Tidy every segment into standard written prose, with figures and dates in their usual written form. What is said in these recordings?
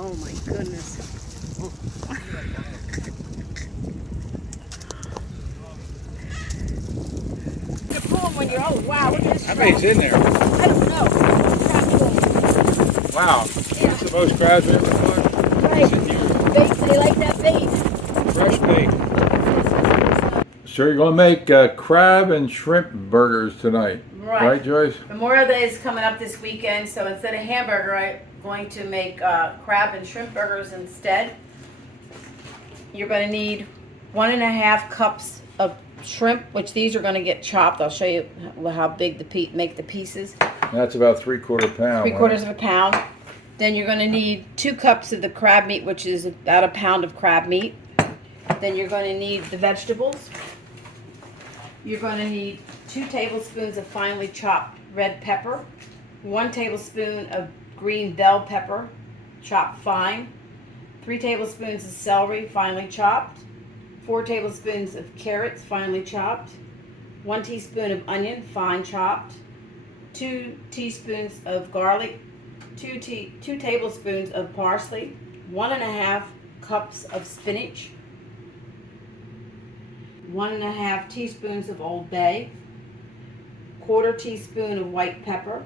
Oh my goodness. You pull them when you're old. Wow, look at this. How many's in there? I don't know. Wow. Yeah. That's the most crabs we ever caught. Right. Sit here. Bait, they like that bait. Fresh bait. So you're going to make crab and shrimp burgers tonight. Right, Joyce? Memorial Day is coming up this weekend, so instead of hamburger, I'm going to make crab and shrimp burgers instead. You're going to need 1.5 cups of shrimp, which these are going to get chopped. I'll show you how big make the pieces. That's about 3/4 pound. 3/4 of a pound. Then you're going to need 2 cups of the crab meat, which is about a pound of crab meat. Then you're going to need the vegetables. You're going to need 2 tablespoons of finely chopped red pepper, 1 tablespoon of green bell pepper, chopped fine, 3 tablespoons of celery, finely chopped, 4 tablespoons of carrots, finely chopped, 1 teaspoon of onion, fine chopped, 2 teaspoons of garlic, 2 tablespoons of parsley, 1.5 cups of spinach, 1.5 teaspoons of Old Bay, 1/4 teaspoon of white pepper,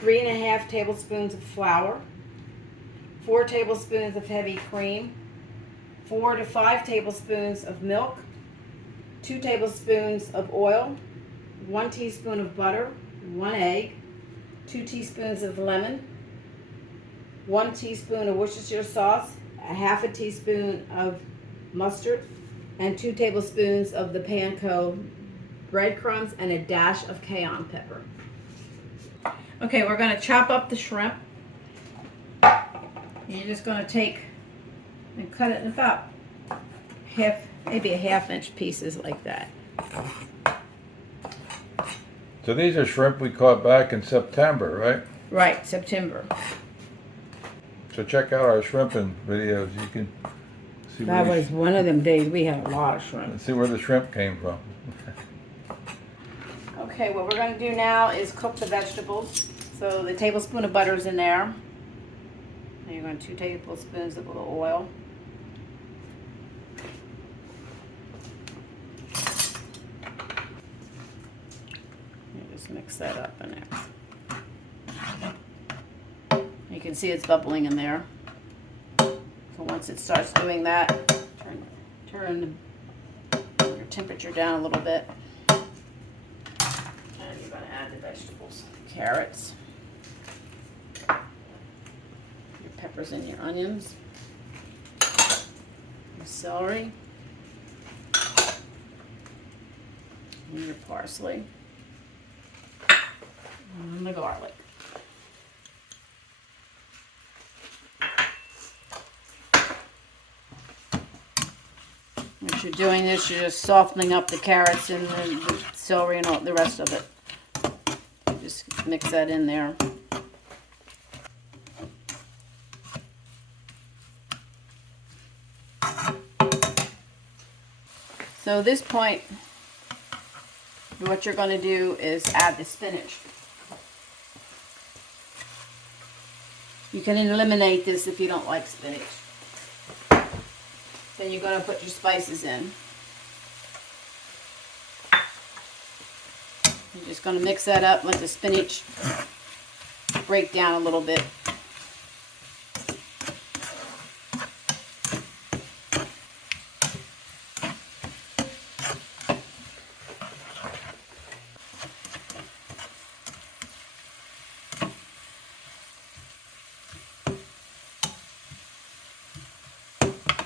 3.5 tablespoons of flour, 4 tablespoons of heavy cream, 4 to 5 tablespoons of milk, 2 tablespoons of oil, 1 teaspoon of butter, 1 egg, 2 teaspoons of lemon, 1 teaspoon of Worcestershire sauce, 1/2 teaspoon of mustard, and 2 tablespoons of the panko breadcrumbs and a dash of cayenne pepper. Okay, we're going to chop up the shrimp. You're just going to take and cut it in about maybe a 1/2 inch pieces like that. So these are shrimp we caught back in September, right? Right, September. So check out our shrimping videos. You can see That was one of them days we had a lot of shrimp. see where the shrimp came from. Okay, what we're going to do now is cook the vegetables. So the tablespoon of butter is in there. And you're going to 2 tablespoons of oil. You just mix that up in there. You can see it's bubbling in there. So once it starts doing that, turn your temperature down a little bit. And you're going to add the vegetables. Carrots, your peppers and your onions, your celery, and your parsley, and the garlic. As you're doing this, you're just softening up the carrots and the celery and all the rest of it. Just mix that in there. So at this point, what you're going to do is add the spinach. You can eliminate this if you don't like spinach. Then you're going to put your spices in. You're just going to mix that up, let the spinach break down a little bit.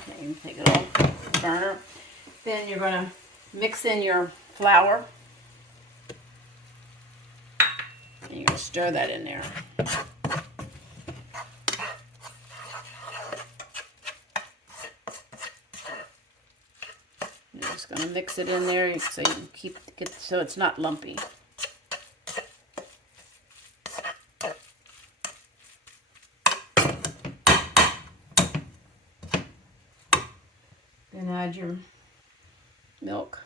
Okay, take it off the burner. Then you're going to mix in your flour. And you're going to stir that in there. You're just going to mix it in there so you can keep it so it's not lumpy. Then add your milk.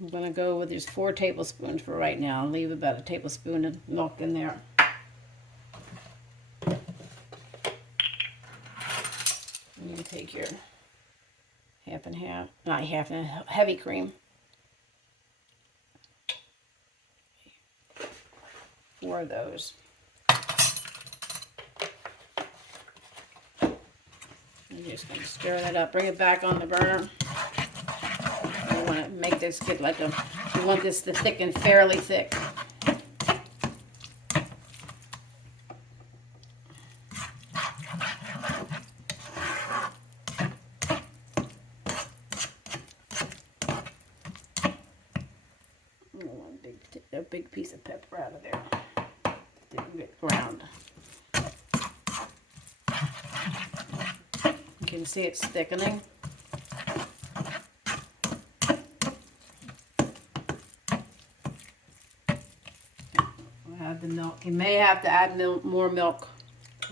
I'm going to go with just 4 tablespoons for right now. I'll leave about a tablespoon of milk in there. take your half and half, not half and half, heavy cream. 4 of those. I'm just going to stir that up. Bring it back on the burner. You want to make this get like a, you want this to thicken fairly thick. A big piece of pepper out of there. Didn't get ground. You can see it's thickening. We'll add the milk. You may have to add more milk,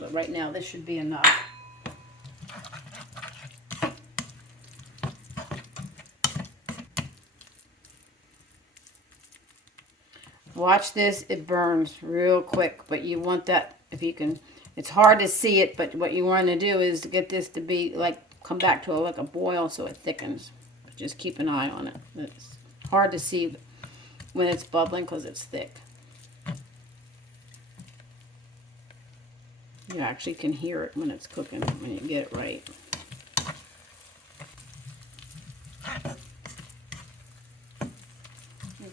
but right now this should be enough. Watch this, it burns real quick, but you want that, if you can, it's hard to see it, but what you want to do is get this to be like, come back to like a boil so it thickens. Just keep an eye on it. It's hard to see when it's bubbling because it's thick. You actually can hear it when it's cooking, when you get it right.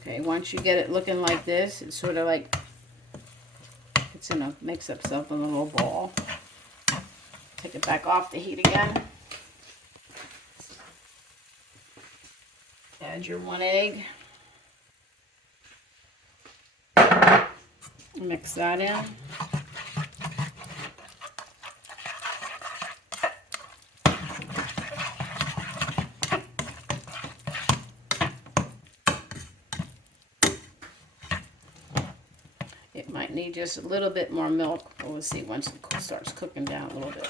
Okay, once you get it looking like this, it's sort of like, it's in a, makes itself in a little ball. Take it back off the heat again. Add your 1 egg. Mix that in. It might need just a little bit more milk, but we'll see once it starts cooking down a little bit.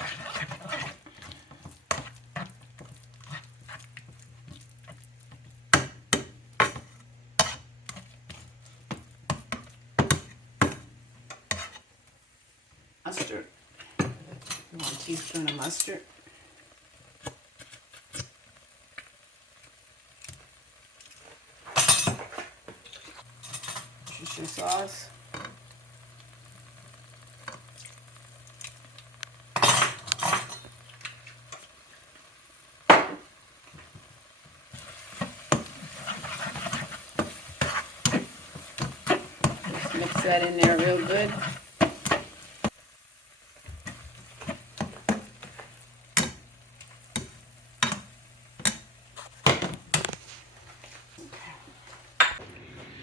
Mustard. 1 teaspoon of mustard. Worcestershire sauce. Just mix that in there real good.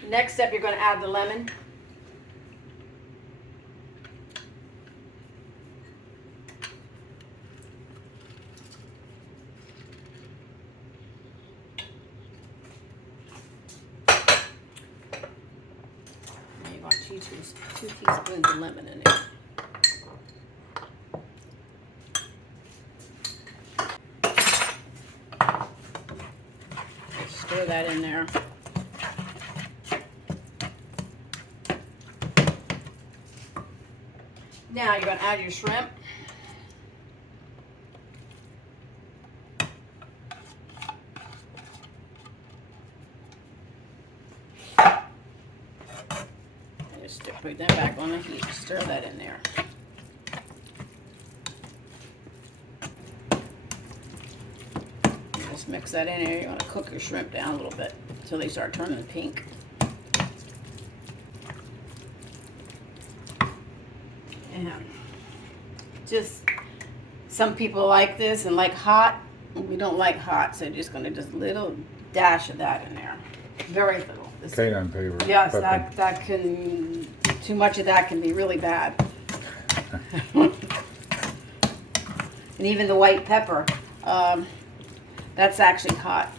Next step, you're going to add the lemon. And you want 2 teaspoons of lemon in there. Stir that in there. Now you're going to add your shrimp. Just put that back on the heat. Stir that in there. Just mix that in there. You want to cook your shrimp down a little bit until they start turning pink. And just, some people like this and like hot. We don't like hot, so just going to just a little dash of that in there. Very little. Cayenne pepper. Yes, that can, too much of that can be really bad. And even the white pepper, that's actually hot.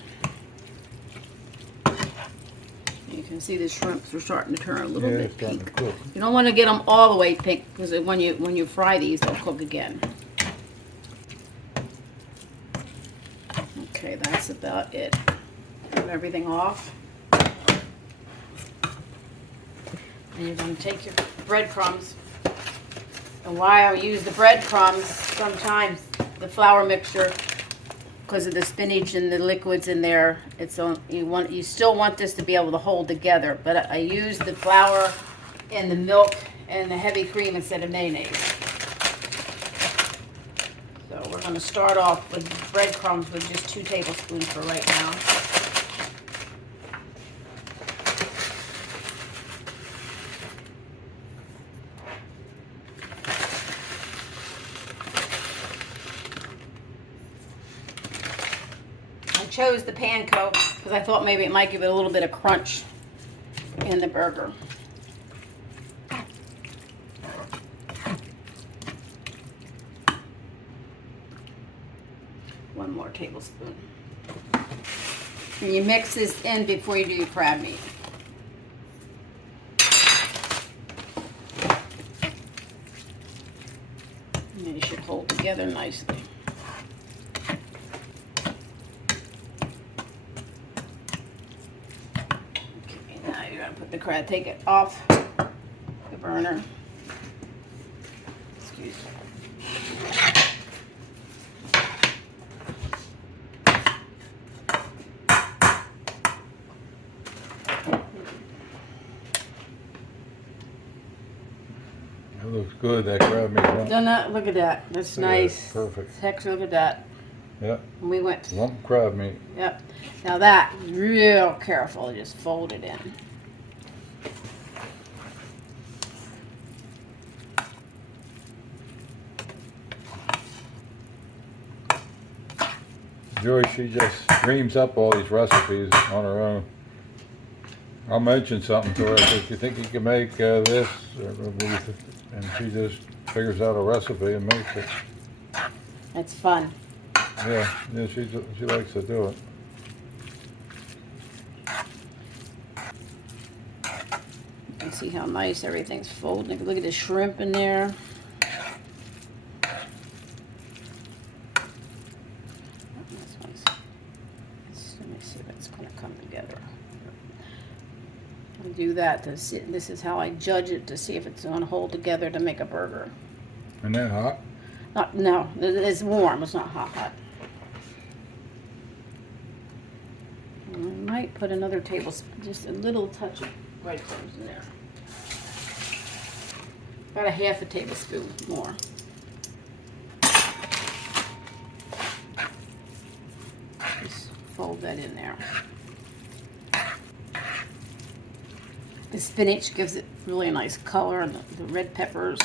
You can see the shrimps are starting to turn a little bit pink. You don't want to get them all the way pink because when you fry these, they'll cook again. Okay, that's about it. Have everything off. And you're going to take your breadcrumbs. And why I use the breadcrumbs sometimes the flour mixture, because of the spinach and the liquids in there, you still want this to be able to hold together. But I use the flour and the milk and the heavy cream instead of mayonnaise. So we're going to start off with breadcrumbs with just 2 tablespoons for right now. I chose the panko because I thought maybe it might give it a little bit of crunch in the burger. One more tablespoon. And you mix this in before you do your crab meat. And then you should hold together nicely. Okay, now you're gonna put the crab, take it off the burner. Excuse me. It looks good, that crab meat. Huh? Done that? Look at that. That's nice. Perfect. Texture, look at that. Yep. And we went. Lump crab meat. Yep. Now that, real careful. Just fold it in. Joy, she just dreams up all these recipes on her own. I'll mention something to her. I said, "You think you can make this?" And she just figures out a recipe and makes it. It's fun. Yeah, she likes to do it. You can see how nice everything's folding. Look at the shrimp in there. That's nice. Let me see if it's going to come together. I do that to see. This is how I judge it to see if it's going to hold together to make a burger. Isn't that hot? No, it's warm. It's not hot. I might put another tablespoon, just a little touch of breadcrumbs in there. About a half a tablespoon more. Just fold that in there. The spinach gives it really a nice color, and the red peppers,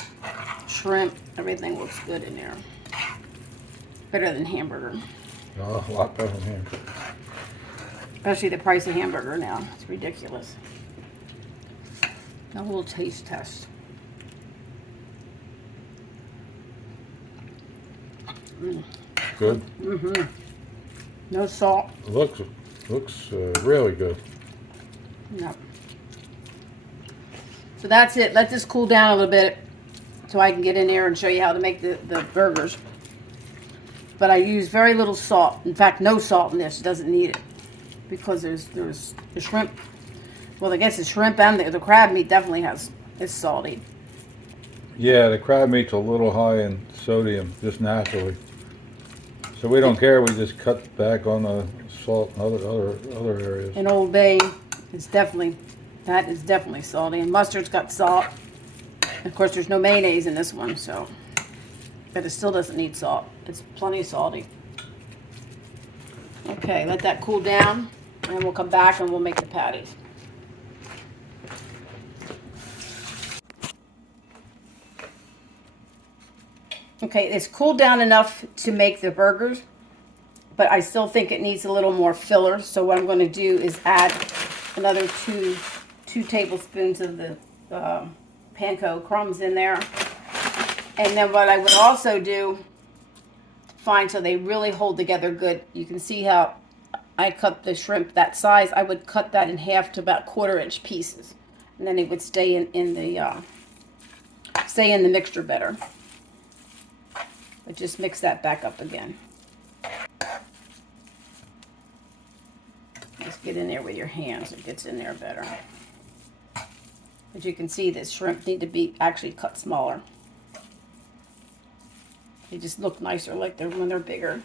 shrimp, everything looks good in there. Better than hamburger. Oh, a lot better than hamburger. Especially the price of hamburger now. It's ridiculous. A little taste test. Good. Mm-hmm. No salt. Looks really good. No. So that's it. Let this cool down a little bit so I can get in there and show you how to make the burgers. But I use very little salt. In fact, no salt in this. It doesn't need it. Because there's the shrimp. Well, I guess the shrimp and the crab meat definitely is salty. Yeah, the crab meat's a little high in sodium, just naturally. So we don't care. We just cut back on the salt in other areas. And Old Bay is definitely salty. And mustard's got salt. Of course, there's no mayonnaise in this one, so. But it still doesn't need salt. It's plenty salty. Okay, let that cool down, and we'll come back and we'll make the patties. Okay, it's cooled down enough to make the burgers, but I still think it needs a little more filler. So what I'm going to do is add another two tablespoons of the panko crumbs in there. And then what I would also do, fine, so they really hold together good. You can see how I cut the shrimp that size. I would cut that in half to about 1/4-inch pieces, and then it would stay in the mixture better. But just mix that back up again. Just get in there with your hands. It gets in there better. As you can see, the shrimp need to be actually cut smaller. They just look nicer like they're when they're bigger.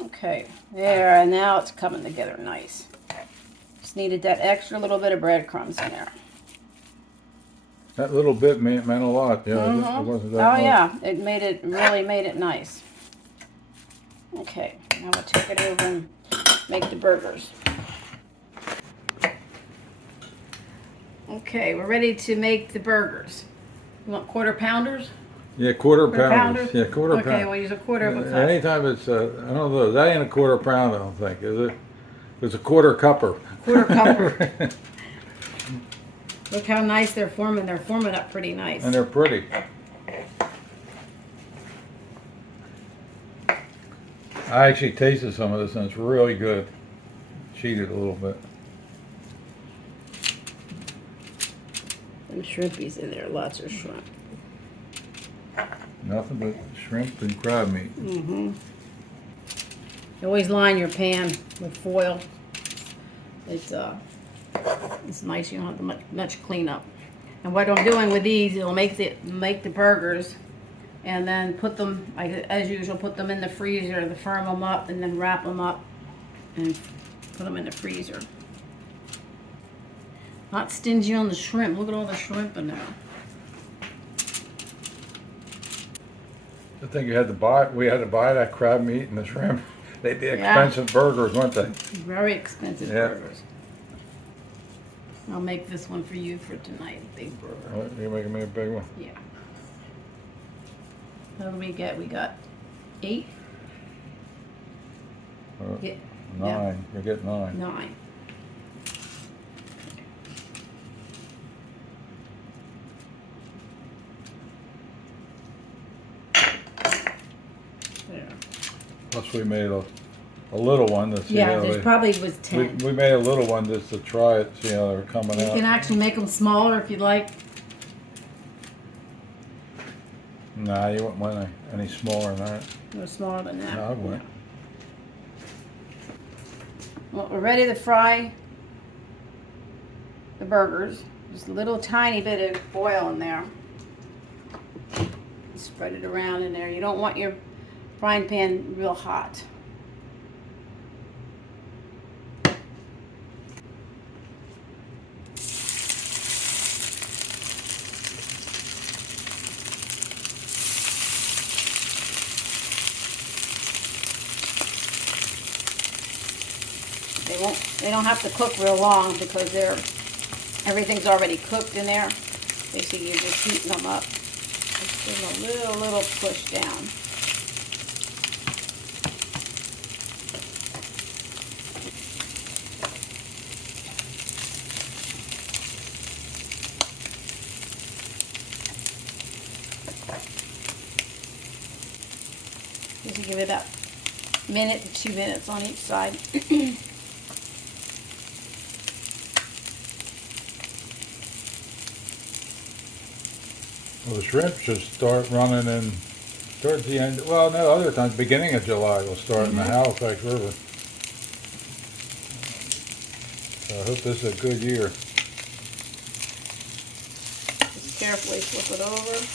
Okay, there, and now it's coming together nice. Just needed that extra little bit of breadcrumbs in there. That little bit meant a lot. Yeah, Mm-hmm. it wasn't Oh that much. yeah, it really made it nice. Okay, now we'll take it over and make the burgers. Okay, we're ready to make the burgers. You want quarter pounders? Yeah, quarter Quarter pounders. pounder? Yeah, quarter Okay, pound. we'll use a quarter of a cup. Anytime it's, I don't know, that ain't a quarter pound, I don't think, is it? It's a quarter cupper. Quarter cupper. Look how nice they're forming. They're forming up pretty nice. And they're pretty. I actually tasted some of this and it's really good. Cheated a little bit. Some shrimpies in there, lots of shrimp. Nothing but shrimp and crab meat. Mm-hmm. You always line your pan with foil. It's nice. You don't have to much cleanup. And what I'm doing with these, it'll make the burgers, and then put them, as usual, put them in the freezer to firm them up, and then wrap them up and put them in the freezer. Not stingy on the shrimp. Look at all the shrimp in there. I think we had to buy that crab meat and the shrimp. They'd be expensive burgers, weren't they? Very expensive Yeah. burgers. I'll make this one for you for tonight, big burger. What, you're making me a big one? Yeah. What do we get? We got 8? Yeah. 9. You get 9. 9. There. Plus we made a little one to see Yeah, how there they... probably was 10. We made a little one just to try it, see how they're coming You out. can actually make them smaller if you'd like. Nah, you wouldn't want any smaller than that. No smaller than that. No, I wouldn't. Well, we're ready to fry the burgers. Just a little tiny bit of oil in there. Spread it around in there. You don't want your frying pan real hot. They don't have to cook real long because everything's already cooked in there. Basically, you're just heating them up. Just give them a little push down. Just give it about a minute to 2 minutes on each side. Well, the shrimp should start running in towards the end. Well, no, other times, beginning of July, we'll start in the Halifax River. So I hope this is a good year. Just carefully flip it over.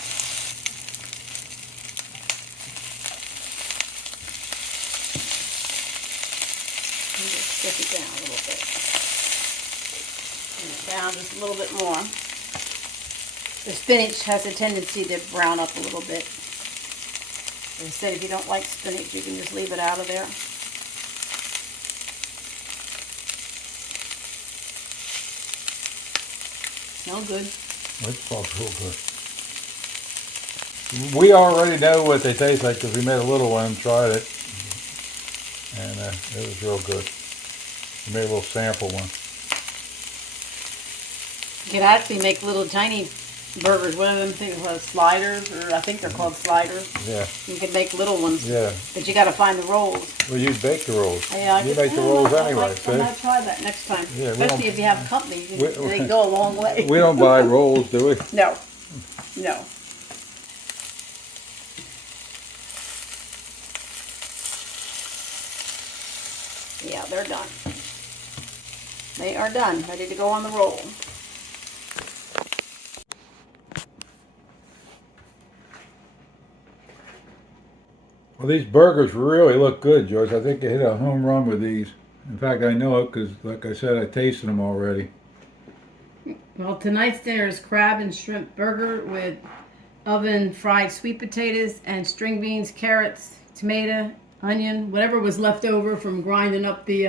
And just stick it down a little bit. And down just a little bit more. The spinach has a tendency to brown up a little bit. As I said, if you don't like spinach, you can just leave it out of there. Smell good. It smells real good. We already know what they taste like because we made a little one and tried it. And it was real good. We made a little sample one. You can actually make little tiny burgers. What are them things called? Sliders? Or I think they're called sliders. Yeah. You can make little ones. Yeah. But you got to find the rolls. Well, you bake the rolls. Yeah, You make the rolls anyway, I see? might try that next time. Yeah, we Especially don't- if you have company. we- They go a long way. We don't buy rolls, do we? No. No. Yeah, they're done. They are done. Ready to go on the roll. Well, these burgers really look good, Joyce. I think you hit a home run with these. In fact, I know it because, like I said, I tasted them already. Well, tonight's dinner is crab and shrimp burger with oven fried sweet potatoes and string beans, carrots, tomato, onion, whatever was left over from grinding up the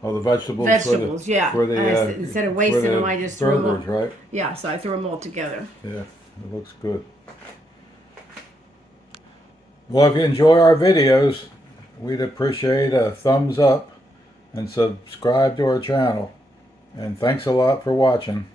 Oh, the vegetables. vegetables. Yeah. For the, And instead of for wasting the them, I just threw them burgers, all. right? Yeah, so I threw them all together. Yeah, it looks good. Well, if you enjoy our videos, we'd appreciate a thumbs up and subscribe to our channel. And thanks a lot for watching.